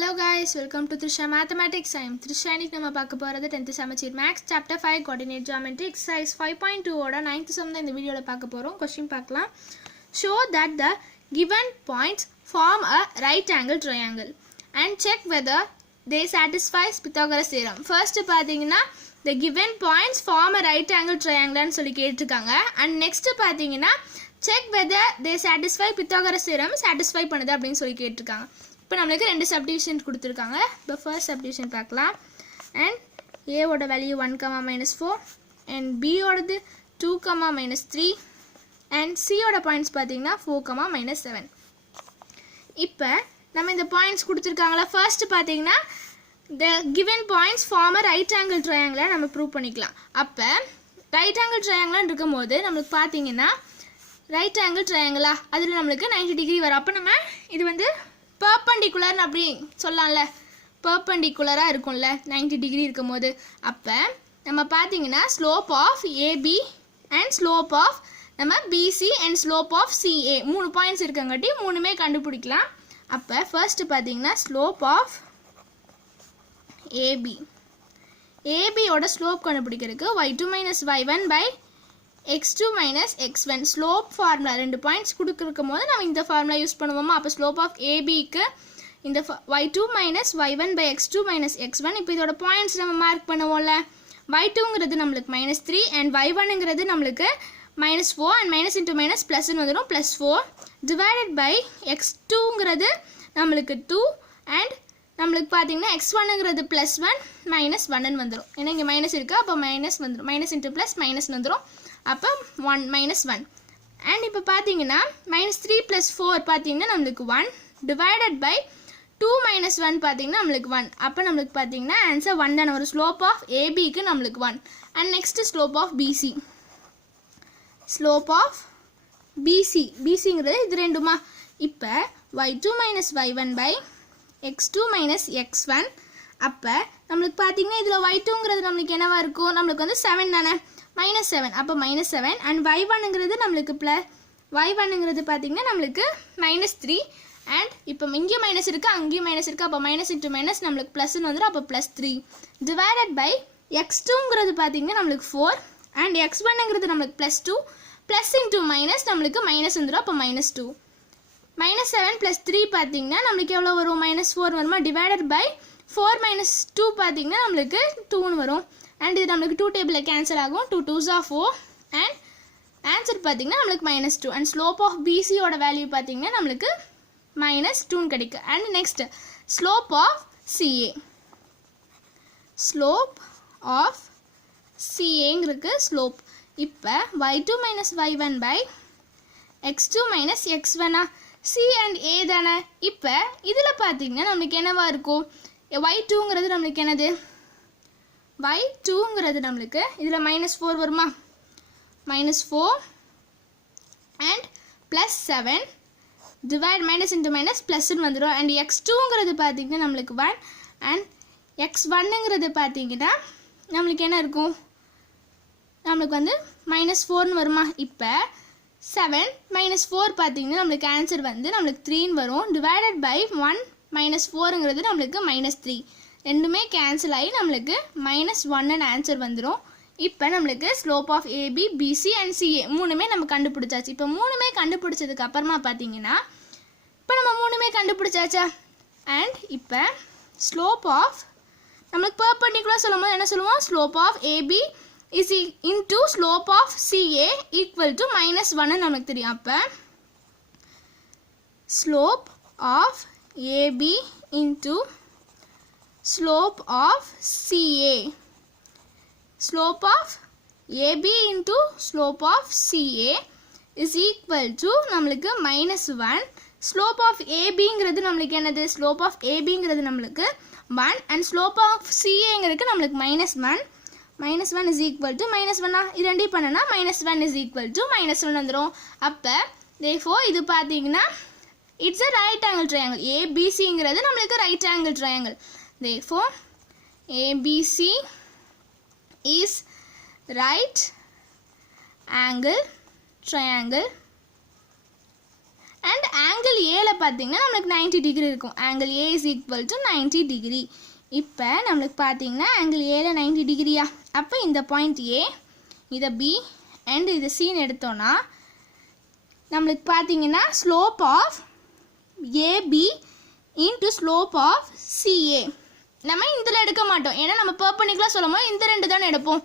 Hello guys, welcome to Trisha Mathematics. I am Trisha. இன்னைக்கு நம்ம பார்க்க போறது 10th சமச்சீர் Maths Chapter 5 Coordinate Geometry Exercise 5.2 ஓட 9th sum தான் இந்த வீடியோல பார்க்க போறோம். क्वेश्चन பார்க்கலாம். Show that the given points form a right angle triangle and check whether they satisfy Pythagoras theorem. First பாத்தீங்கன்னா the given points form a right angle triangle ன்னு சொல்லி கேட்டிருக்காங்க. And next பாத்தீங்கன்னா check whether they satisfy Pythagoras theorem satisfy பண்ணுது அப்படினு சொல்லி கேட்டிருக்காங்க. இப்போ நமக்கு ரெண்டு சப்டிவிஷன் கொடுத்திருக்காங்க. இப்போ ஃபர்ஸ்ட் சப்டிவிஷன் பார்க்கலாம். and a ஓட value 1, -4 and b ஓடது 2, -3 and c ஓட பாயிண்ட்ஸ் பாத்தீங்கன்னா 4, -7. இப்போ நம்ம இந்த பாயிண்ட்ஸ் கொடுத்திருக்காங்களா, ஃபர்ஸ்ட் பாத்தீங்கன்னா the given points form a right angle triangle நம்ம ப்ரூவ் பண்ணிக்கலாம். அப்ப right angle triangle இருக்கும்போது நமக்கு பாத்தீங்கன்னா right angle triangle அதுல நமக்கு 90 டிகிரி வரும். அப்ப நம்ம இது வந்து perpendicular அப்படி சொல்லலாம்ல, perpendicular இருக்கும்ல 90 டிகிரி இருக்கும்போது. அப்ப நம்ம பாத்தீங்கன்னா slope of AB and slope of நம்ம BC and slope of CA மூணு பாயிண்ட்ஸ் இருக்கங்காட்டி மூணுமே கண்டுபிடிக்கலாம். அப்ப ஃபர்ஸ்ட் பாத்தீங்கன்னா slope of AB ஓட ஸ்லோப் கண்டுபிடிக்கிறதுக்கு y2 - y1 by x2 - x1 slope formula ரெண்டு பாயிண்ட்ஸ் கொடுத்திருக்கும் போது நம்ம இந்த ஃபார்முலா யூஸ் பண்ணுவோமா. அப்ப ஸ்லோப் ஆஃப் AB க்கு இந்த y2 - y1 by x2 - x1. இப்போ இதோட பாயிண்ட்ஸ் நம்ம மார்க் பண்ணுவோம்ல. y2ங்கிறது நமக்கு -3 and y1ங்கிறது நமக்கு -4 and minus into minus plus ன்னு வந்துரும் +4 divided by x2ங்கிறது நமக்கு 2 and நமக்கு பாத்தீங்கன்னா x1ங்கிறது +1 -1 ன்னு வந்துரும். ஏன்னா இங்க மைனஸ் இருக்கு, அப்ப மைனஸ் வந்துரும். minus into plus minus வந்துரும். அப்ப 1 -1 and இப்போ பாத்தீங்கன்னா -3 + 4 பாத்தீங்கன்னா நமக்கு 1 divided by 2 - 1 பாத்தீங்கன்னா நமக்கு 1. அப்ப நமக்கு பாத்தீங்கன்னா ஆன்சர் 1 தான. ஒரு ஸ்லோப் ஆஃப் AB க்கு நமக்கு 1 and next slope of BC. Slope of BCங்கிறது இது ரெண்டுமா. இப்போ y2 - y1 by x2 - x1. அப்ப நமக்கு பாத்தீங்கன்னா இதுல y2ங்கிறது நமக்கு என்னவா இருக்கும், நமக்கு வந்து 7 தானே, -7. அப்ப -7 and y1ங்கிறது நமக்கு y1ங்கிறது பாத்தீங்கன்னா நமக்கு -3 and இப்போ இங்க மைனஸ் இருக்கு, அங்கேயும் மைனஸ் இருக்கு. அப்ப minus into minus நமக்கு plus ன்னு வந்துரும். அப்ப +3 divided by x2ங்கிறது பாத்தீங்கன்னா நமக்கு 4 and x1ங்கிறது நமக்கு +2 plus into minus நமக்கு மைனஸ் வந்துரும். அப்ப -2 -7 + 3 பாத்தீங்கன்னா நமக்கு எவ்வளவு வரும், -4 வருமா. divided by 4 - 2 பாத்தீங்கன்னா நமக்கு 2 ன்னு வரும். and இது நமக்கு 2 டேபிள்ல கேன்சல் ஆகும். 2 2s are 4 and ஆன்சர் பாத்தீங்கன்னா நமக்கு -2 and slope of BC ஓட வேல்யூ பாத்தீங்கன்னா நமக்கு -2 ன்னு கிடைக்கும். and next slope of CA. slope of CAங்கிறது ஸ்லோப். இப்போ y2 - y1 by x2 - x1 C and A தானே. இப்போ இதுல பாத்தீங்கன்னா நமக்கு என்னவா இருக்கும், y2ங்கிறது நமக்கு என்னது, y2ங்கிறது நமக்கு இதுல -4 வருமா, -4 and +7 divide minus into minus plus ன்னு வந்துரும். and x2ங்கிறது பாத்தீங்கன்னா நமக்கு 1 and x1ங்கிறது பாத்தீங்கன்னா நமக்கு என்ன இருக்கும், நமக்கு வந்து -4 ன்னு வருமா. இப்போ 7 - 4 பாத்தீங்கன்னா நமக்கு ஆன்சர் வந்து நமக்கு 3 ன்னு வரும். divided by 1 - 4ங்கிறது நமக்கு -3 ரெண்டுமே கேன்சல் ஆகி நமக்கு -1 ன்னு ஆன்சர் வந்துரும். இப்போ நமக்கு slope of AB, BC and CA மூணுமே நம்ம கண்டுபிடிச்சாச்சு. இப்போ மூணுமே கண்டுபிடிச்சதுக்கு அப்புறமா பாத்தீங்கன்னா இப்போ நம்ம மூணுமே கண்டுபிடிச்சாச்சா. and இப்போ ஸ்லோப் ஆஃப் நமக்கு பெர்பெண்டிகுலர் சொல்லும்போது என்ன சொல்லுவோம், slope of AB is into slope of CA equal to -1 நமக்கு தெரியும். அப்ப slope of AB into slope of CA, slope of AB into slope of CA is equal to நமக்கு -1. slope of ABங்கிறது நமக்கு என்னது, slope of ABங்கிறது நமக்கு 1 and slope of CAங்கிறது நமக்கு -1. -1 is equal to -1 இரண்டே பண்ணனா -1 is equal to -1 வந்துரும். அப்ப therefore இது பாத்தீங்கன்னா it's a right angle triangle. ABCங்கிறது நமக்கு right angle triangle. therefore ABC is right angle triangle and angle ஏல பார்த்தீங்கன்னா நம்மளுக்கு 90 டிகிரி இருக்கும். Angle A is equal to 90 degree. இப்போ நம்மளுக்கு பார்த்தீங்கன்னா ஆங்கிள் ஏல 90 டிகிரியா, அப்போ இந்த பாயிண்ட் ஏ, இதை பி அண்ட் இது சின்னு எடுத்தோன்னா நம்மளுக்கு பார்த்தீங்கன்னா slope of AB into slope of CA. நம்ம இதில் எடுக்க மாட்டோம், ஏன்னா நம்ம பெர்பெண்டிகுலர் சொல்லும் போது இந்த ரெண்டு தானே எடுப்போம்.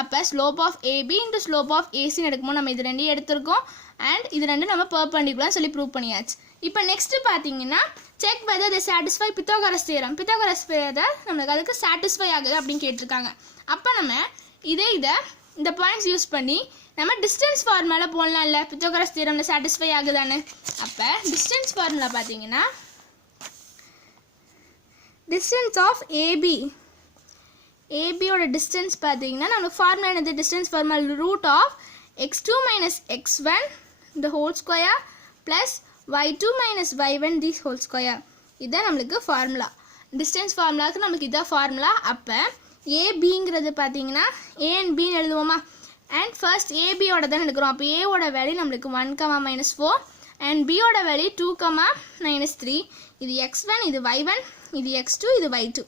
அப்போ slope of AB into slope of ஏசின்னு எடுக்கும்போது நம்ம இது ரெண்டையும் எடுத்திருக்கோம். அண்ட் இது ரெண்டு நம்ம பெர்பெண்டிகுலர் சொல்லி ப்ரூவ் பண்ணியாச்சு. இப்போ நெக்ஸ்ட் பார்த்தீங்கன்னா check whether the satisfy Pythagoras theorem. Pythagoras theorem நம்மளுக்கு அதுக்கு சாட்டிஸ்ஃபை ஆகுது அப்படின்னு கேட்டிருக்காங்க. அப்போ நம்ம இதை இந்த பாயிண்ட்ஸ் யூஸ் பண்ணி நம்ம டிஸ்டன்ஸ் ஃபார்முலா போடலாம் இல்லை, பித்தாகரஸ் தியரம்ல சாட்டிஸ்ஃபை ஆகுதானு. அப்போ டிஸ்டன்ஸ் ஃபார்முலா பார்த்தீங்கன்னா டிஸ்டன்ஸ் ஆஃப் ஏபி, ஏபியோட டிஸ்டன்ஸ் பார்த்தீங்கன்னா நம்மளுக்கு ஃபார்முலா என்னது, distance formula root of x2 minus x1 the whole square plus y2 minus y1 the whole square. இதுதான் நம்மளுக்கு ஃபார்முலா. டிஸ்டன்ஸ் ஃபார்முலாவுக்கு நம்மளுக்கு இதான் ஃபார்முலா. அப்போ ஏபிங்கிறது பார்த்தீங்கன்னா ஏ அண்ட் பின்னு எழுதுவோமா. அண்ட் ஃபர்ஸ்ட் ஏபியோட தான் எடுக்கிறோம். அப்போ ஏவோட வேல்யூ நம்மளுக்கு 1, -4 அண்ட் பியோட வேல்யூ 2, -3. இது x1, இது y1, இது x2, இது y2.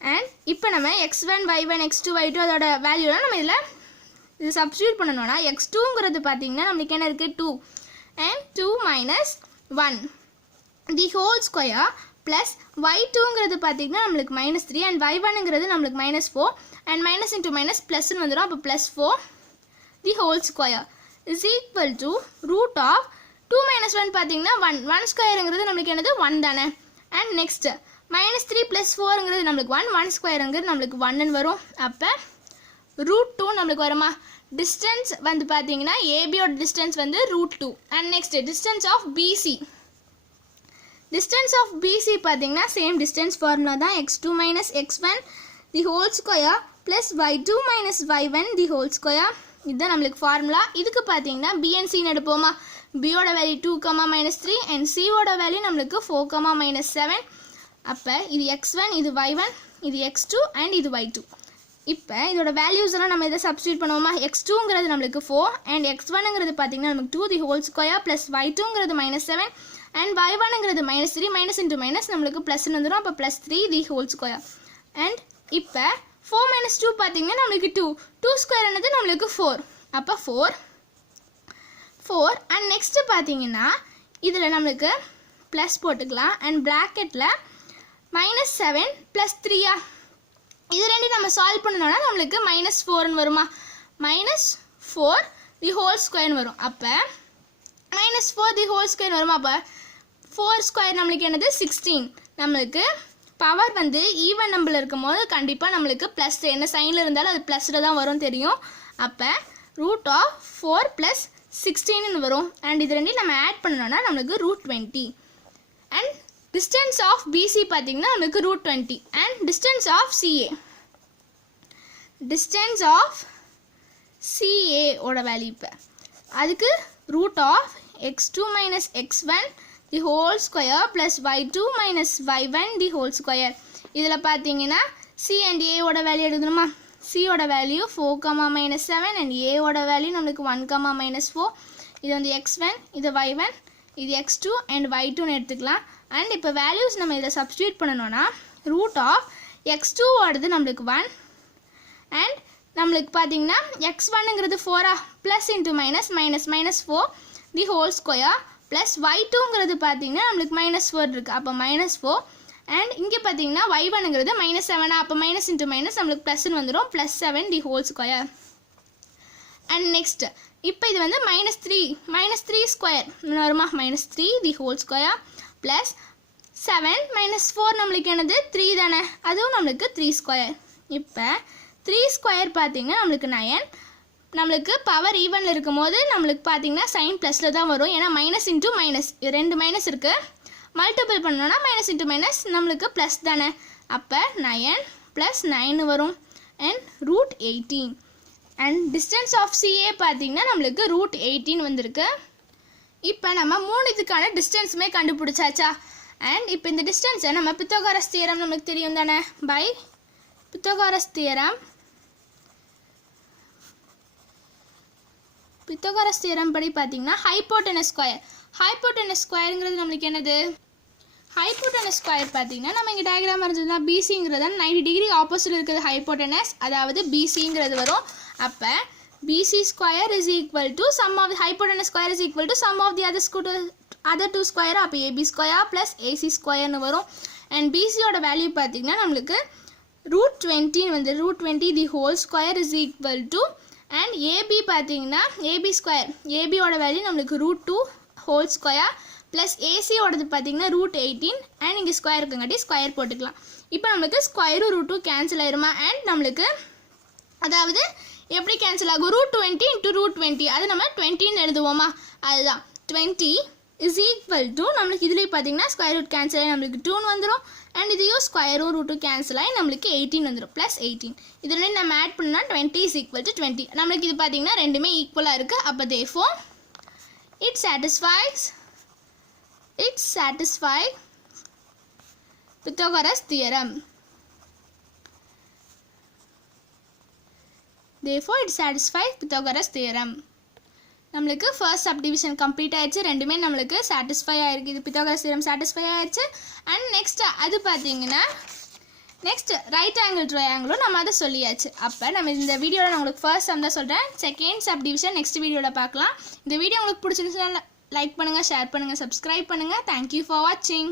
அண்ட் இப்போ நம்ம x1, y1, x2, y2 அதோட வேல்யூலாம் நம்ம இதில் இது சப்ஸ்டியூட் பண்ணணும்னா x2ங்கிறது பார்த்தீங்கன்னா நம்மளுக்கு என்ன இருக்குது 2 and 2 - 1 the whole square plus y2ங்கிறது பார்த்தீங்கன்னா நம்மளுக்கு -3 அண்ட் y1ங்கிறது நம்மளுக்கு -4 அண்ட் மைனஸ் இன்ட்டு மைனஸ் ப்ளஸ்ன்னு வந்துடும். அப்போ +4 the whole square is equal to root of 2 - 1 பார்த்தீங்கன்னா 1 ஸ்கொயருங்கிறது நம்மளுக்கு என்னது 1 தானே. அண்ட் நெக்ஸ்ட் -3 + 4ங்கிறது நம்மளுக்கு 1 ஸ்கொயருங்கிறது நம்மளுக்கு 1ன்னு வரும். அப்போ √2 நம்மளுக்கு வருமா. டிஸ்டன்ஸ் வந்து பார்த்தீங்கன்னா ஏபியோட டிஸ்டன்ஸ் வந்து √2. And next distance of BC, distance of BC பார்த்தீங்கன்னா சேம் டிஸ்டன்ஸ் ஃபார்முலா தான், x2 - x1 the whole square plus y2 - y1 the whole square. இதுதான் நம்மளுக்கு ஃபார்முலா. இதுக்கு பார்த்தீங்கன்னா பிஎன்சின்னு எடுப்போமா. பியோட வேல்யூ 2, -3 அண்ட் சியோட வேல்யூ நம்மளுக்கு 4, -7. அப்போ இது x1, இது y1, இது x2 அண்ட் இது y2. இப்போ இதோட வேல்யூஸ் எல்லாம் நம்ம இதை சப்ஸ்டியூட் பண்ணுவோமா. x2ங்கிறது நம்மளுக்கு 4 அண்ட் x1ங்கிறது பார்த்தீங்கன்னா நமக்கு 2 தி ஹோல் ஸ்கொயர் ப்ளஸ் y2ங்கிறது -7 அண்ட் y1ங்கிறது -3 மைனஸ் இன்ட்டு மைனஸ் நம்மளுக்கு ப்ளஸ்ன்னு வந்துடும். அப்போ +3 தி ஹோல் ஸ்கொயர். அண்ட் இப்போ 4 - 2 பார்த்தீங்கன்னா நம்மளுக்கு 2 ஸ்கொயர் என்னது நம்மளுக்கு 4. அப்போ 4 அண்ட் நெக்ஸ்ட்டு பார்த்தீங்கன்னா இதில் நம்மளுக்கு ப்ளஸ் போட்டுக்கலாம் அண்ட் ப்ராக்கெட்டில் -7 + 3 இது ரெண்டு நம்ம சால்வ் பண்ணணும்னா நம்மளுக்கு -4ன்னு வருமா. -4 தி ஹோல் ஸ்கொயர்னு வரும். அப்போ -4 தி ஹோல் ஸ்கொயர் வருமா. அப்போ 4 ஸ்கொயர் நம்மளுக்கு என்னது 16. நம்மளுக்கு பவர் வந்து ஈவன் நம்பரில் இருக்கும் போது கண்டிப்பாக நம்மளுக்கு ப்ளஸ் என்ன சைனில் இருந்தாலும் அது ப்ளஸில் தான் வரும் தெரியும். அப்போ √4 + 16ன்னு வரும். அண்ட் இது ரெண்டையும் நம்ம ஆட் பண்ணணும்னா நம்மளுக்கு √20. அண்ட் டிஸ்டன்ஸ் ஆஃப் பிசி பார்த்தீங்கன்னா நம்மளுக்கு √20. And distance of CA, distance of CA ஓட வேல்யூ இப்போ அதுக்கு root of x2 - x1 the whole square plus y2 - y1 the whole square. இதில் பார்த்தீங்கன்னா சி அண்ட் ஏவோட வேல்யூ எடுக்கணுமா. சியோட வேல்யூ 4, -7 அண்ட் ஏவோட வேல்யூ நம்மளுக்கு 1, -4. இது வந்து x1, இது y1, இது x2 அண்ட் y2ன்னு எடுத்துக்கலாம். அண்ட் இப்போ வேல்யூஸ் நம்ம இதை சப்ஸ்டியூட் பண்ணணும்னா ரூட் ஆஃப் x2 ஓடது நம்மளுக்கு 1 அண்ட் நம்மளுக்கு பார்த்தீங்கன்னா x1ங்கிறது 4 plus into minus -4 the whole square plus y2ங்கிறது பார்த்தீங்கன்னா நம்மளுக்கு -4 இருக்குது. அப்போ -4 அண்ட் இங்கே பார்த்தீங்கன்னா y1ங்கிறது -7. அப்போ மைனஸ் இன்ட்டு மைனஸ் நம்மளுக்கு ப்ளஸ்ன்னு வந்துடும். +7 தி ஹோல் ஸ்கொயர். அண்ட் நெக்ஸ்ட் இப்போ இது வந்து -3 ஸ்கொயர் வருமா. -3 தி ஹோல் ஸ்கொயர் ப்ளஸ் 7 - 4 நம்மளுக்கு என்னது 3 தானே, அதுவும் நம்மளுக்கு 3 ஸ்கொயர். இப்போ 3 ஸ்கொயர் பார்த்தீங்கன்னா நம்மளுக்கு 9. நம்மளுக்கு பவர் ஈவனில் இருக்கும் போது நம்மளுக்கு பார்த்தீங்கன்னா சைன் ப்ளஸில் தான் வரும், ஏன்னா மைனஸ் இன்ட்டு மைனஸ் ரெண்டு மைனஸ் இருக்குது. மல்டிபிள் பண்ணோன்னா மைனஸ் இன்ட்டு மைனஸ் நம்மளுக்கு ப்ளஸ் தானே. அப்போ 9 + 9 வரும் and √18. And distance of CA பார்த்தீங்கன்னா நம்மளுக்கு √18 வந்திருக்கு. இப்போ நம்ம 3 இதுக்கான டிஸ்டன்ஸுமே கண்டுபிடிச்சாச்சா. அண்ட் இப்போ இந்த டிஸ்டன்ஸை நம்ம பித்தாகரஸ் தியரம் நம்மளுக்கு தெரியும் தானே. பை பித்தாகரஸ் தியரம் படி பார்த்தீங்கன்னா ஹைப்போட்டெனஸ் ஸ்கொயர் ஹைப்போட்டனஸ் ஸ்கொயருங்கிறது நம்மளுக்கு என்னது? ஹைப்போட்டனஸ் ஸ்கொயர் பார்த்தீங்கன்னா நம்ம இங்கே டயக்ராம் வரைஞ்சதுனா பிசிங்கிறது 90 டிகிரி ஆப்போசிட் இருக்கிறது ஹைப்போட்டனஸ், அதாவது பிசிங்கிறது வரும். அப்போ BC square is equal to sum of hypotenuse square is equal to sum of the other two square. அப்போ ஏபி ஸ்கொயர் ப்ளஸ் ஏசி ஸ்கொயர்னு வரும். அண்ட் பிசியோட வேல்யூ பார்த்தீங்கன்னா நம்மளுக்கு √20 வந்து √20 the whole square is equal to, and AB பார்த்தீங்கன்னா AB square, ஏபியோட value நம்மளுக்கு √2 whole square plus ஏசியோடது பார்த்தீங்கன்னா √18, அண்ட் இங்கே ஸ்கொயர் இருக்குங்காட்டி ஸ்கொயர் போட்டுக்கலாம். இப்போ நம்மளுக்கு ஸ்கொயரும் √2 கேன்சல் ஆயிருமா? அண்ட் நம்மளுக்கு அதாவது எப்படி கேன்சல் ஆகும்? √20 × √20, அது நம்ம 20ன்னு எழுதுவோமா? அதுதான் 20 இஸ் ஈக்குவல் டு நம்மளுக்கு இதுலேயும் பார்த்தீங்கன்னா ஸ்கொயர் ரூட் கேன்சல் ஆகி நம்மளுக்கு 2ன்னு வந்துடும். அண்ட் இதையும் ஸ்கொயரும் √2 கேன்சல் ஆகி நம்மளுக்கு 18 வந்துடும், ப்ளஸ் 18. இது ரெண்டு நம்ம ஆட் பண்ணால் 20 இஸ் ஈக்குவல் டு 20. நம்மளுக்கு இது பார்த்தீங்கன்னா ரெண்டுமே ஈக்குவலாக இருக்குது. அப்போ therefore it satisfies Pythagoras theorem. Therefore it satisfies Pythagoras theorem. நம்மளுக்கு ஃபர்ஸ்ட் சப்டிவிஷன் கம்ப்ளீட் ஆயிடுச்சு, ரெண்டுமே நம்மளுக்கு சாட்டிஸ்ஃபை ஆயிருக்கு. இது Pythagoras theorem சாட்டிஸ்ஃபை ஆயிடுச்சு. அண்ட் நெக்ஸ்ட் அது பார்த்தீங்கன்னா நெக்ஸ்ட் ரைட் ஆங்கிள் ட்ரையாங்கிளும் நம்ம அதை சொல்லியாச்சு. அப்போ நம்ம இந்த வீடியோவில் நான் உங்களுக்கு ஃபர்ஸ்ட் சம் தான் சொல்கிறேன். செகண்ட் சப்டிவிஷன் நெக்ஸ்ட் வீடியோவில் பார்க்கலாம். இந்த வீடியோ உங்களுக்கு பிடிச்சிருந்துச்சுன்னா லைக் பண்ணுங்கள், ஷேர் பண்ணுங்கள், சப்ஸ்கிரைப் பண்ணுங்கள். தேங்க்யூ ஃபார் வாட்சிங்.